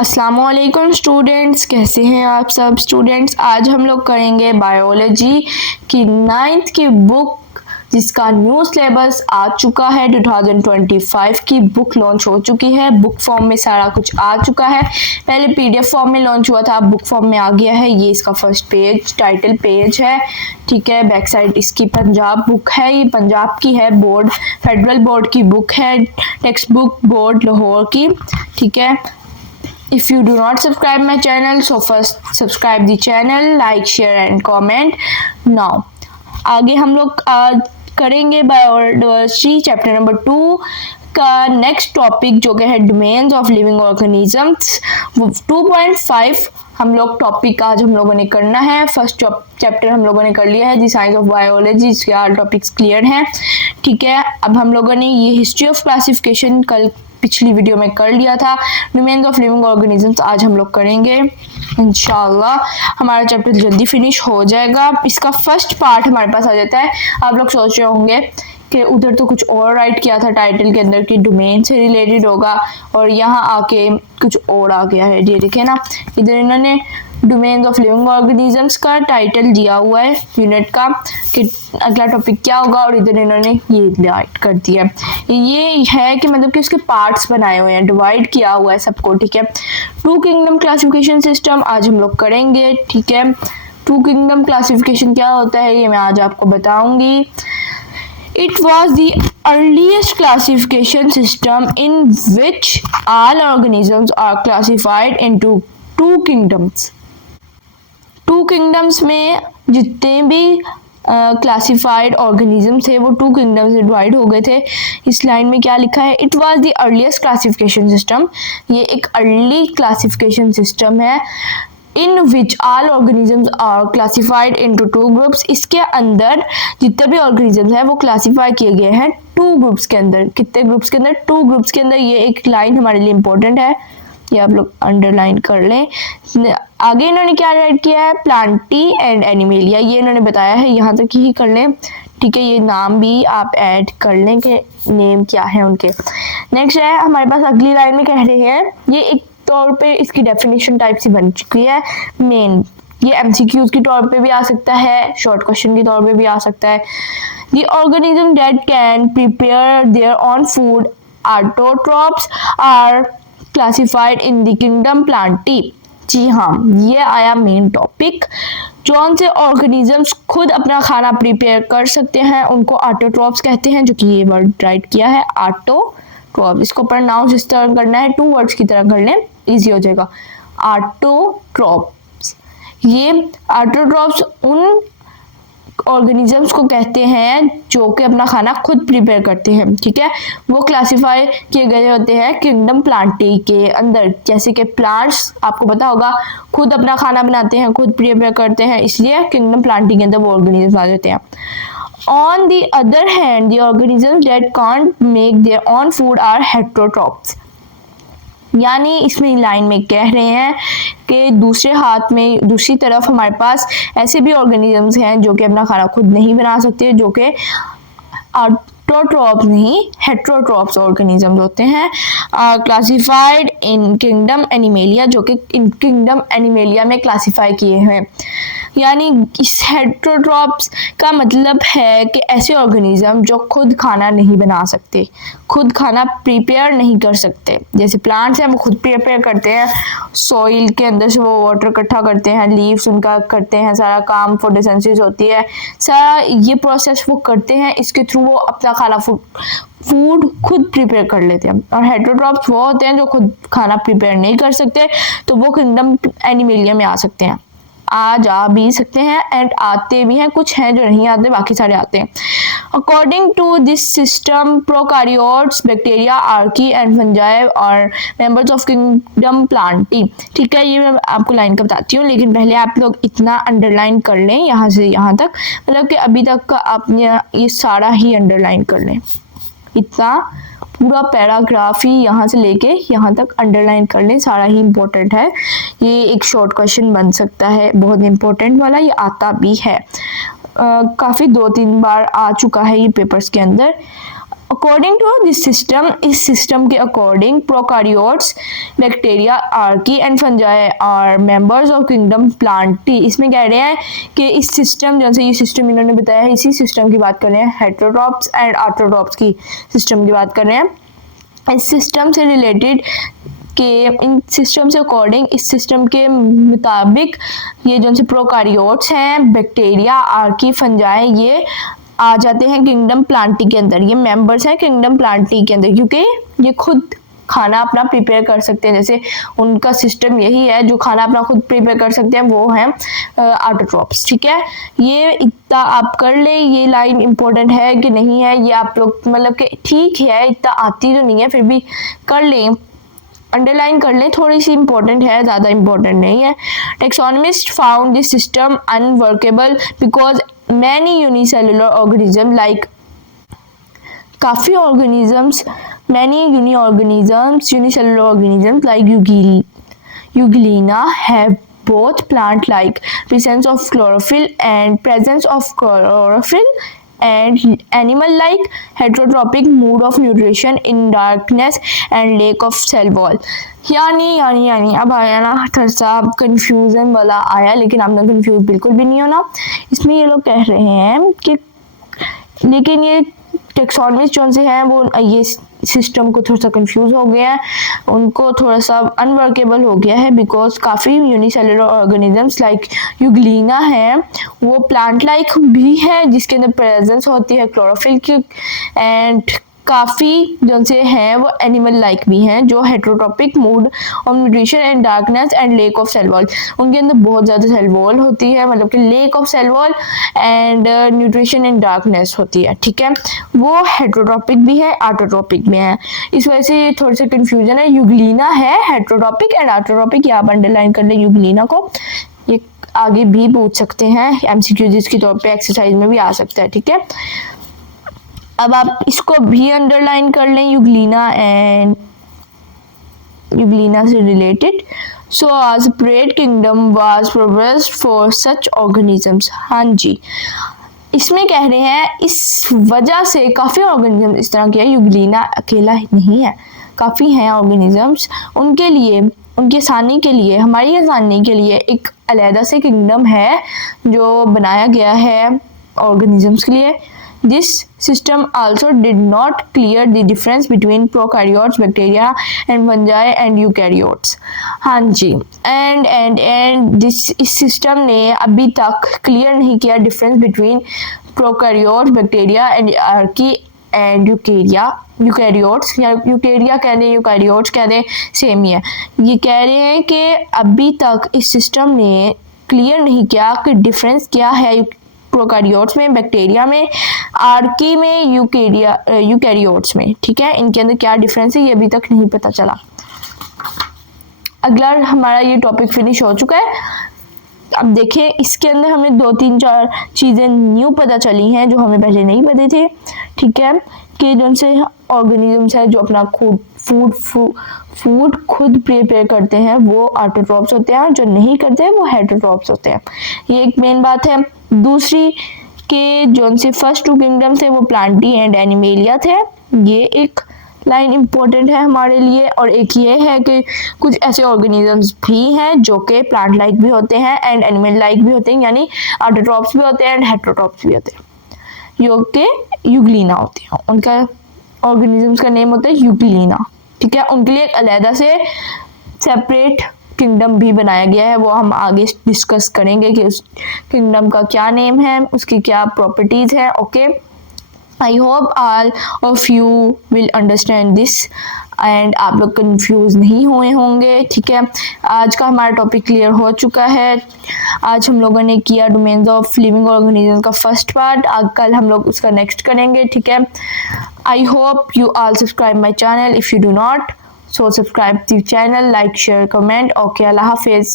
अस्सलामुअलैकुम स्टूडेंट्स, कैसे हैं आप सब स्टूडेंट्स। आज हम लोग करेंगे बायोलॉजी की 9th की बुक जिसका न्यू सिलेबस आ चुका है। 2025 की बुक लॉन्च हो चुकी है। बुक फॉर्म में सारा कुछ आ चुका है। पहले पीडीएफ फॉर्म में लॉन्च हुआ था, अब बुक फॉर्म में आ गया है। ये इसका फर्स्ट पेज टाइटल पेज है, ठीक है। बैक साइड इसकी पंजाब बुक है, ये पंजाब की है, बोर्ड फेडरल बोर्ड की बुक है, टेक्स्ट बुक बोर्ड लाहौर की, ठीक है। If you do not subscribe my channel, so first subscribe the channel, like, share and comment now. आगे हम लोग करेंगे बायोलॉजी चैप्टर नंबर 2 का नेक्स्ट टॉपिक जो कि है डोमेन्स ऑफ लिविंग ऑर्गेनिजम्स। 2.5 हम लोग टॉपिक आज हम लोगों ने करना है। फर्स्ट चैप्टर हम लोगों ने कर लिया है, दी साइंस ऑफ बायोलॉजी, इसके आल टॉपिक्स क्लियर हैं, ठीक है। अब हम लोगों ने ये हिस्ट्री ऑफ क्लासिफिकेशन कल पिछली वीडियो में कर लिया था। डोमेन्स ऑफ लिविंग ऑर्गेनिजम्स आज हम लोग करेंगे इंशाल्लाह। हमारा चैप्टर जल्दी फिनिश हो जाएगा। इसका फर्स्ट पार्ट हमारे पास आ जाता है। आप लोग सोच रहे होंगे कि उधर तो कुछ और राइट किया था टाइटल के अंदर कि डोमेन से रिलेटेड होगा, और यहाँ आके कुछ और आ गया है। ये देखे ना, इधर इन्होंने डोमेन्स ऑफ लिविंग ऑर्गेनिजम्स का टाइटल दिया हुआ है यूनिट का कि अगला टॉपिक क्या होगा, और इधर इन्होंने ये डिवाइड कर दिया। ये है कि मतलब कि उसके पार्ट्स बनाए हुए हैं, डिवाइड किया हुआ है सबको, ठीक है। 2 किंगडम क्लासिफिकेशन सिस्टम आज हम लोग करेंगे, ठीक है। 2 किंगडम क्लासिफिकेशन क्या होता है ये मैं आज आपको बताऊंगी। It was the earliest classification system in which all organisms are classified into 2 kingdoms. 2 kingdoms में जितने भी क्लासिफाइड ऑर्गेनिज्म थे वो 2 किंगडम्स में डिवाइड हो गए थे। इस लाइन में क्या लिखा है, it was the earliest classification system. ये एक अर्ली क्लासिफिकेशन सिस्टम है। In which all organisms are classified into 2 groups. इसके अंदर जितने भी ऑर्गेनिजम्स हैं वो क्लासिफाई किए गए हैं 2 ग्रुप्स के अंदर। कितने ग्रुप्स के अंदर? 2 ग्रुप्स के अंदर। ये एक लाइन हमारे लिए इंपॉर्टेंट है, ये आप लोग अंडरलाइन कर लें। आगे इन्होंने क्या राइट किया है, प्लांटी एंड एनिमेलिया, ये इन्होंने बताया है, यहाँ तक ही कर लें, ठीक है। ये नाम भी आप ऐड कर लें कि नेम क्या है उनके। नेक्स्ट है हमारे पास अगली लाइन में कह रहे हैं, ये एक तौर पे इसकी डेफिनेशन टाइप सी बन चुकी है मेन। ये एमसीक्यूज के तौर पे भी आ सकता है, शॉर्ट क्वेश्चन के तौर पे भी आ सकता है। The organism that can prepare their own food autotrophs are classified in the kingdom Plantae. जी हाँ, ये आया मेन टॉपिक। जौन से ऑर्गेनिजम्स खुद अपना खाना प्रिपेयर कर सकते हैं उनको ऑटोट्रॉप्स कहते हैं, जो कि ये वर्ड राइट किया है ऑटोट्रॉप। इसको प्रोनाउंस इस तरह करना है, 2 वर्ड्स की तरह कर लें, इजी हो जाएगा। ऑटोट्रॉप्स, ये ऑटोट्रॉप्स उन ऑर्गेनिजम्स को कहते हैं जो कि अपना खाना खुद प्रिपेयर करते हैं, ठीक है। वो क्लासिफाई किए गए होते हैं किंगडम प्लांटी के अंदर। जैसे कि प्लांट्स आपको पता होगा खुद अपना खाना बनाते हैं, खुद प्रिपेयर करते हैं, इसलिए किंगडम प्लांटी के अंदर वो ऑर्गेनिजम्स आ जाते हैं। On the other hand, the organisms that can't make their own food are heterotrophs. यानी इसमें लाइन में कह रहे हैं कि दूसरे हाथ में दूसरी तरफ हमारे पास ऐसे भी ऑर्गेनिजम्स हैं जो कि अपना खाना खुद नहीं बना सकते, जो कि ऑटोट्रॉप्स नहीं हेटेरोट्रॉप्स ऑर्गेनिजम्स होते हैं। क्लासिफाइड इन किंगडम एनिमेलिया, जो कि किंगडम एनिमेलिया में क्लासिफाई किए हैं। यानी इस हेटेरोट्रॉप्स का मतलब है कि ऐसे ऑर्गेनिज्म जो खुद खाना नहीं बना सकते, खुद खाना प्रिपेयर नहीं कर सकते। जैसे प्लांट्स हैं वो खुद प्रिपेयर करते हैं, सॉइल के अंदर से वो वाटर इकट्ठा करते हैं, लीव्स उनका करते हैं, सारा काम फोटोसिंथेसिस होती है, सारा ये प्रोसेस वो करते हैं, इसके थ्रू वो अपना खाना फूड खुद प्रिपेयर कर लेते हैं। और हेटेरोट्रॉप्स वो होते हैं जो खुद खाना प्रिपेयर नहीं कर सकते, तो वो किंगडम एनिमेलिया में आ सकते हैं, आ जा भी सकते हैं एंड आते भी हैं। कुछ हैं जो नहीं आते, बाकी सारे आते हैं। According to this system prokaryotes, bacteria, archaea and fungi और मेंबर्स ऑफ किंगडम प्लांटी। ठीक है, ये मैं आपको लाइन का बताती हूँ, लेकिन पहले आप लोग इतना अंडरलाइन कर लें यहाँ से यहाँ तक, मतलब कि अभी तक का आपने ये सारा ही अंडरलाइन कर लें। इतना पूरा पैराग्राफ ही यहाँ से लेके यहाँ तक अंडरलाइन कर लें, सारा ही इम्पोर्टेंट है। ये एक शॉर्ट क्वेश्चन बन सकता है, बहुत इम्पोर्टेंट वाला, ये आता भी है, काफ़ी 2-3 बार आ चुका है ये पेपर्स के अंदर। अकॉर्डिंग टू दिस सिस्टम, इस सिस्टम के according prokaryotes, bacteria, archaea and fungi are members of kingdom Plantae. इसमें कह रहे हैं कि इस सिस्टम, जैसे ये सिस्टम इन्होंने बताया है, इसी सिस्टम की बात कर रहे हैं, हेटेरोट्रॉप्स एंड ऑटोट्रॉप्स की सिस्टम की बात कर रहे हैं। इस सिस्टम से रिलेटेड के इन सिस्टम से अकॉर्डिंग, इस सिस्टम के मुताबिक ये जो से प्रोकारियोट्स हैं, बैक्टीरिया, आर्की, फंजाई, ये आ जाते हैं किंगडम प्लांटी के अंदर। ये मेंबर्स हैं किंगडम प्लांटी के अंदर, क्योंकि ये खुद खाना अपना प्रिपेयर कर सकते हैं। जैसे उनका सिस्टम यही है, जो खाना अपना खुद प्रिपेयर कर सकते हैं वो हैं ऑटोट्रॉप्स। ठीक है, ये इतना आप कर ले। ये लाइन इंपॉर्टेंट है कि नहीं है ये आप लोग मतलब कि ठीक है, इतना आती तो नहीं है, फिर भी कर लें, अंडरलाइन कर लें, थोड़ी सी इंपॉर्टेंट है, ज़्यादा इंपॉर्टेंट नहीं है। Taxonomist found this system unworkable because many unicellular organism like काफ़ी organisms, many unicellular organisms like Euglena have both plant-like presence of chlorophyll and animal-like heterotrophic mode of nutrition in darkness and lack of cell wall। यानी अब आया ना थोड़ा सा confusion वाला आया, लेकिन आपने कंफ्यूज बिल्कुल भी नहीं होना। इसमें ये लोग कह रहे हैं कि लेकिन ये टेक्सोनमिस्ट जो से हैं वो ये सिस्टम को थोड़ा सा कंफ्यूज हो गया है, उनको थोड़ा सा अनवर्केबल हो गया है, बिकॉज काफ़ी यूनिसेलुलर ऑर्गेनिजम्स लाइक यूग्लीना है, वो प्लांट लाइक भी है जिसके अंदर प्रेजेंस होती है क्लोरोफिल की, एंड काफ़ी जो से हैं वो एनिमल लाइक भी हैं जो heterotrophic mode of nutrition and darkness and lack of cell wall, उनके अंदर बहुत ज़्यादा सेल वॉल होती है, मतलब कि lack of cell wall and nutrition and darkness होती है। ठीक है, वो हेटेरोट्रॉपिक भी है, ऑटोट्रॉपिक भी है, इस वजह से थोड़ी सी कंफ्यूजन है। यूग्लीना है हेटेरोट्रॉपिक एंड ऑटोट्रॉपिक, ये आप अंडरलाइन कर लें यूग्लीना को, ये आगे भी पूछ सकते हैं MCQ के तौर पर, एक्सरसाइज में भी आ सकता है। ठीक है, अब आप इसको भी अंडरलाइन कर लें, यूग्लीना एंड यूग्लीना से related. So a separate kingdom was progressed for such organisms. हाँ जी, इसमें कह रहे हैं इस वजह से काफ़ी ऑर्गेनिज्म इस तरह के, यूग्लीना अकेला नहीं है, काफ़ी हैं ऑर्गेनिजम्स, उनके लिए, उनकी आसानी के लिए, हमारी आसानी के लिए एक अलहदा से किंगडम है जो बनाया गया है ऑर्गेनिजम्स के लिए। This system also did not clear the difference between prokaryotes, bacteria and fungi and eukaryotes। हाँ जी, and इस सिस्टम ने अभी तक क्लियर नहीं किया difference between prokaryotes, bacteria and archaea and eukaryotes, या यूकैरिया कह दें, यूकैरियोट्स कह दें, सेम ही है। ये कह रहे हैं कि अभी तक इस सिस्टम ने क्लियर नहीं किया कि डिफरेंस क्या है प्रोकारियोट्स में, बैक्टीरिया में, आर्की में, यूकैरियोट्स में। ठीक है, इनके अंदर क्या डिफरेंस है ये अभी तक नहीं पता चला। अगला हमारा ये टॉपिक फिनिश हो चुका है। अब देखिए इसके अंदर हमें 2-3-4 चीज़ें न्यू पता चली हैं जो हमें पहले नहीं पते थे। ठीक है, कि जो से ऑर्गेनिजम्स है जो अपना फूड खुद प्रिपेयर करते हैं वो ऑटोट्रॉप्स होते हैं, और जो नहीं करते हैं वो हेटेरोट्रॉप्स होते हैं। ये एक मेन बात है। दूसरी के जो से फर्स्ट 2 किंगडम थे वो प्लांटी एंड एनिमेलिया थे, ये एक लाइन इंपॉर्टेंट है हमारे लिए। और एक ये है कि कुछ ऐसे ऑर्गेनिजम्स भी हैं जो कि प्लांट लाइक भी होते हैं एंड एनिमल लाइक भी होते हैं, यानी ऑटोट्रॉप्स भी होते हैं एंड हेटेरोट्रॉप्स भी होते हैं, जो कि यूग्लीना होते हैं, उनका ऑर्गेनिजम्स का नेम होता है यूग्लीना। ठीक है, उनके लिए एक अलहदा से सेपरेट किंगडम भी बनाया गया है, वो हम आगे डिस्कस करेंगे कि उस किंगडम का क्या नेम है, उसकी क्या प्रॉपर्टीज है। Okay, I hope all of you will understand this and आप लोग कंफ्यूज नहीं हुए होंगे। ठीक है, आज का हमारा टॉपिक क्लियर हो चुका है। आज हम लोगों ने किया डोमेन्स ऑफ लिविंग ऑर्गेनिज्म का फर्स्ट पार्ट, कल हम लोग उसका नेक्स्ट करेंगे। ठीक है, I hope you all subscribe my channel if you do not, so subscribe to the channel, like, share, comment. Okay, Allah Hafiz.